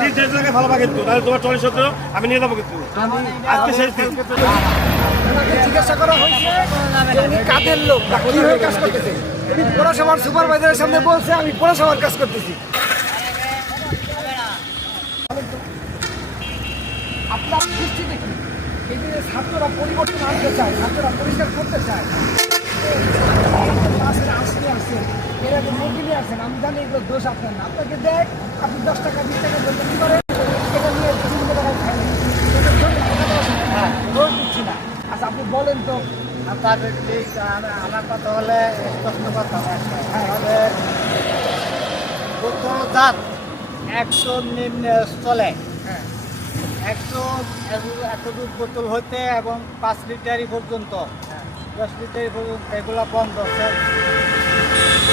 নিজ দেড় টাকা ভালো পাবে কিন্তু তাহলে তোমার চল্লিশ সত্তর আমি নিয়ে যাব কিন্তু আজকে শেষ দিন। জিজ্ঞাসা করা হয়েছে কাদের লোক? বা কি হয়ে কাজ করতেছে? উনি পৌরসভার সুপারভাইজারের সামনে বলছে, আমি পৌরসভার কাজ করতেছি। আপনার দৃষ্টি দেখি এই যে ছাত্ররা পরিবর্তন আনতে চায়, ছাত্ররা পরিষ্কার করতে চায় ক্লাসের আসতে মুরগি নিয়ে আমি জানি এগুলো দোষ আপনার না। আপনাকে দেখ আপনি দশ টাকা বিশ টাকা বলতে কি করেন এটা নিয়ে বিভিন্ন টাকায় খাই হ্যাঁ রোজ দিচ্ছি না। আচ্ছা আপনি বলেন তো। আপনাদের ঠিক আমার কথা হলে কথা আমাদের জাত একশো নিম্ন স্থলে হ্যাঁ। একশো এতটুকু বোতল হইতে এবং পাঁচ লিটারই পর্যন্ত। দশ লিটারই পর্যন্ত এগুলো বন্ধ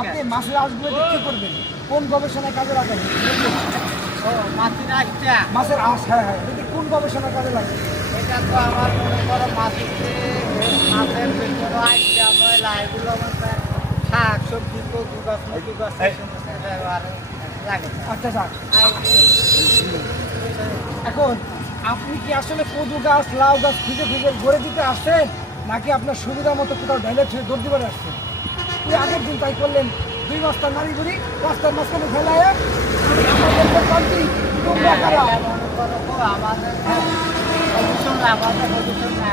আপনি মাছের আঁশগুলো কি করবেন। কোন গবেষণায় কাজে লাগাবেন? মাছের আঁশ হ্যাঁ হ্যাঁ এটি কোন গবেষণায় কাজে লাগবে এটা তো আমার মনে করো মাছের ভিতরে মানে শাক সবজি লাগে। আচ্ছা স্যার এখন আপনি কি আসলে কদু গাছ লাউ গাছ খুঁজে খুঁজে গড়ে দিতে আসছেন? নাকি আপনার সুবিধা মতো কোথাও ডাইলেক্ট দৌড় দিবার আসছেন? আগের দিন তাই করলেন। দুই বস্তা নারী বুড়ি, রাস্তার মাঝখানে ফেলায়।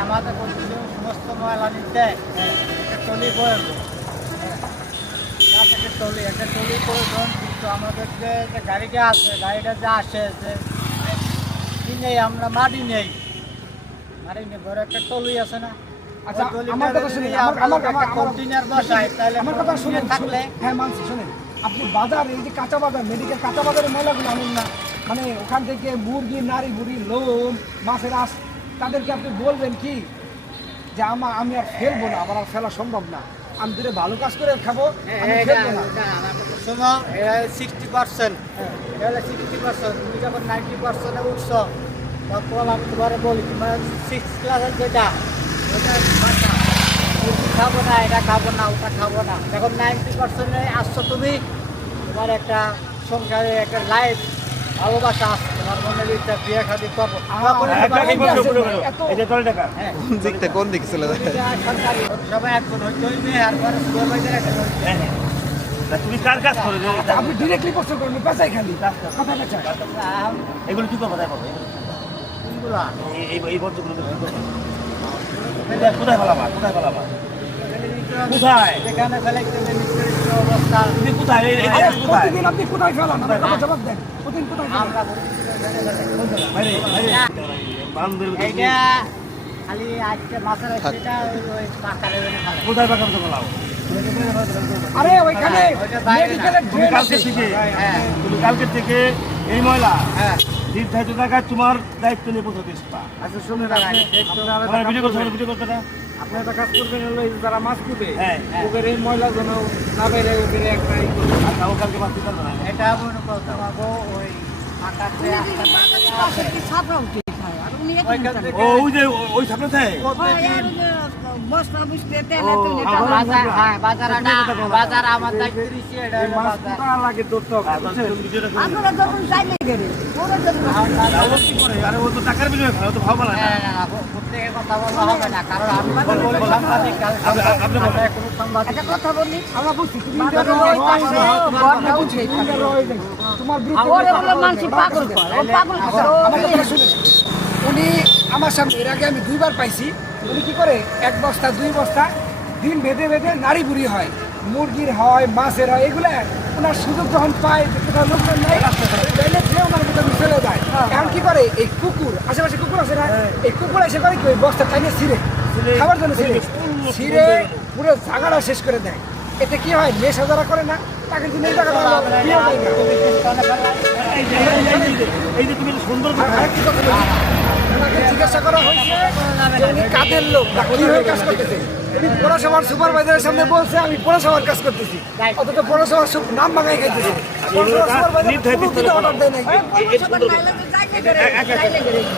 আমাদের ময়লা আমাদের যে গাড়িটা আছে গাড়িটা যে কি নেই আমরা মাটি নেই মাটি নেই ঘরে একটা টলি আছে না আচ্ছা, আমার কথা শুনুন, আমার- আমার- আমার- আমার কথা শুনুন। হ্যাঁ মানছি শুনেন। আপনি বাজার এই যে কাঁচা বাজার মেডিকেল কাঁচা বাজারের ময়লাগুলো আনুন না মানে ওখান থেকে মুরগি নারী বুড়ি লোম মাছের আঁশ তাদেরকে আপনি বলবেন কি? যে আমা আমি আর ফেলব না আমার আর ফেলা সম্ভব না। আমি দূরে ভালো কাজ করে খাব শোনো এটা সিক্সটি পার্সেন্ট এটা সিক্সটি পার্সেন্ট তুমি যখন নাইনটি পার্সেন্টে উঠছো তখন আমি তোমার বলি তোমার সিক্স ক্লাসের যেটা খাব না এটা খাব না ওটা খাব না যখন নাইনটি পার্সেন্টে আসছো তুমি তোমার একটা সংসারে একটা লাইফ ভালোবাসা তোমার মনে ইচ্ছা বিয়ে খাদি করব হ্যাঁ কোন দিকটা কোন দিকে চলে সবাই একজন হইতে হইবে আর পরে হ্যাঁ, হ্যাঁ। তা তুমি কার কাজ করো আচ্ছা, আপনি ডিরেক্টলি প্রশ্ন এগুলো কি করব এই- বর্জ্যগুলো? কোথায়- কোথায় ফেলাবা কোথায়? ফেলাবা কোথায়? আপনি কোথায় ফেলান? জবাব দেন। প্রতিদিন কোথায় খালি আজকে মাছের কোথায় পাকা ফেলাও আরে ওইখানে। মেডিকেলের কালকে থেকে হ্যাঁ। তুমি কালকে থেকে এই ময়লা হ্যাঁ। নির্ধারিত জায়গায় তোমার দায়িত্ব নিয়ে পৌঁছাতে আচ্ছা শুনুন আপনি আমার ভিডিও করছ ভিডিও করছ না আপনি একটা কাজ করবেন হলো যারা মাছ কুটে হ্যাঁ ওদের এই ময়লা যেন না বেড়ে ওদের একটা। আচ্ছা ও কালকে মাছ দিতে না। এটা মনে করো তোমাকে ওই ওই যে ওই সামনে থাকে বাজার হ্যাঁ বাজার আটা বাজার আমার দায়িত্ব দিচ্ছি এটা এই হলো মাছ বাজার কুটা লাগে ধরতে হবে আচ্ছা, বুঝছেন? তুমি ভিডিওটা করে দিও। কি করে? আরে ও তো টাকার বিনিময়ে খায়, তো ভাবো না না, না, না, প্রত্যেকের কথা বলা হবে না কারণ আমি সাংবাদিক আপনি- আপনি বলেন। কোনো সাংবাদিক আমরা বুঝছি তুমি বাজারে ইন্টারভিউ ওই হয়ে পাশে যাও, ঘর আমরা বুঝছি, তুমি ইন্টারভিউ হয়ে তোমার বিরুদ্ধে ওরে কথা বলে বলবে, মানুষ পাগল করবে। করে ও পাগল করে আচ্ছা, ও আমার কথা শুনুন। উনি আমার সামনে এর আগে আমি দুইবার পাইছি উনি কি করে? এক বস্তা দুই বস্তা দিন বেঁধে বেঁধে নাড়ি বুড়ি হয়। মুরগির হয় মাছের হয় এগুলো ওনার সুযোগ যখন পায় যে কোথাও লোকজন নাই তাইলে সে ওনার ভিতরে ফেলে যায়। এখন কি করে? এই কুকুর আশেপাশে কুকুর আছে না? এই কুকুর এসে করে কি ওই বস্তা টাইনে ছিঁড়ে? খাবার জন্য ছিঁড়ে। ছিঁড়ে। পুরো জাগাটা শেষ করে দেয়। এতে কি হয়? নেশা যারা করে না তাকে কিন্তু এই জায়গাটা হয় যে- যে- যে- যে তুমি যে সুন্দর করা হয়েছে যে উনি কাদের লোক বা কি কাজ করতেছে উনি পৌরসভার সুপারভাইজারের সামনে বলছে আমি পৌরসভার কাজ করতেছি অথচ পৌরসভার নাম ভাঙাই খাইতেছে পৌরসভার সুপারভাইজার অর্ডার দেয় নাই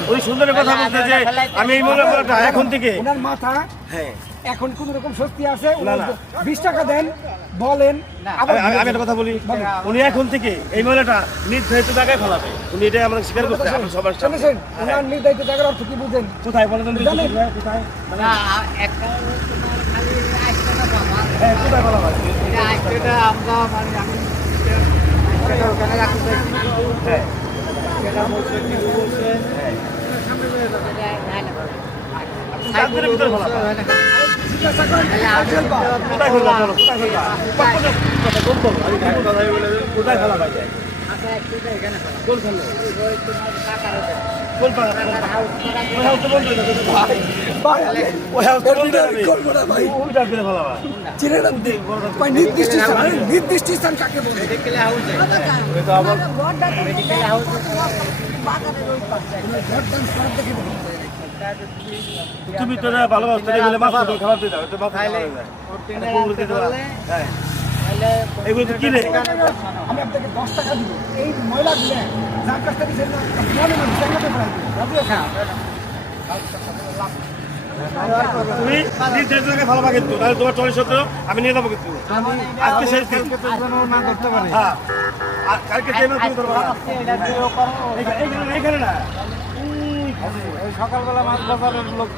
উনি সুন্দরের কথা বলতে যে আমি এই মনে এখন থেকে ওনার মাথা হ্যাঁ। এখন কোন রকম স্বস্তি আছে? না, না। বিশ টাকা দেন বলেন। আমি- একটা কথা বলি। উনি এখন থেকে এই মহিলাটা নির্ধারিত জায়গায় ফেলাবে। উনি এটাই আমাকে স্বীকার করতে সবার সামনে। শুনেছেন ওনার নির্ধারিত জায়গার অর্থ কি বুঝেন? কোথায় বলেন জানেন? কোথায়? না একটা তোমার খালি আইসটা পাবা হ্যাঁ। কোথায় ফেলাবে এটা আমরা মানে আমি হ্যাঁ। কোথায় হয়ে যাবে ভাই, নির্দিষ্ট স্থান, কাকে বলে? তুমি তো না ভালো বাস থেকে গেলে মাছ খাবার দিয়ে দাও তো মাছ দেওয়া। হ্যাঁ এগুলো তো কিনে। আমি আপনাকে দশ টাকা দিব। এই ময়লাগুলো যার কাছ থেকে আছেন? তুমি ভালো পাবে কিন্তু তাহলে তোমার চল্লিশ সত্তর আমি নিয়ে যাব কিন্তু। আজকে শেষ দিন। হ্যাঁ। আর কালকে তুমি ধরবা না। সকালবেলা মাছ বাজারের লোক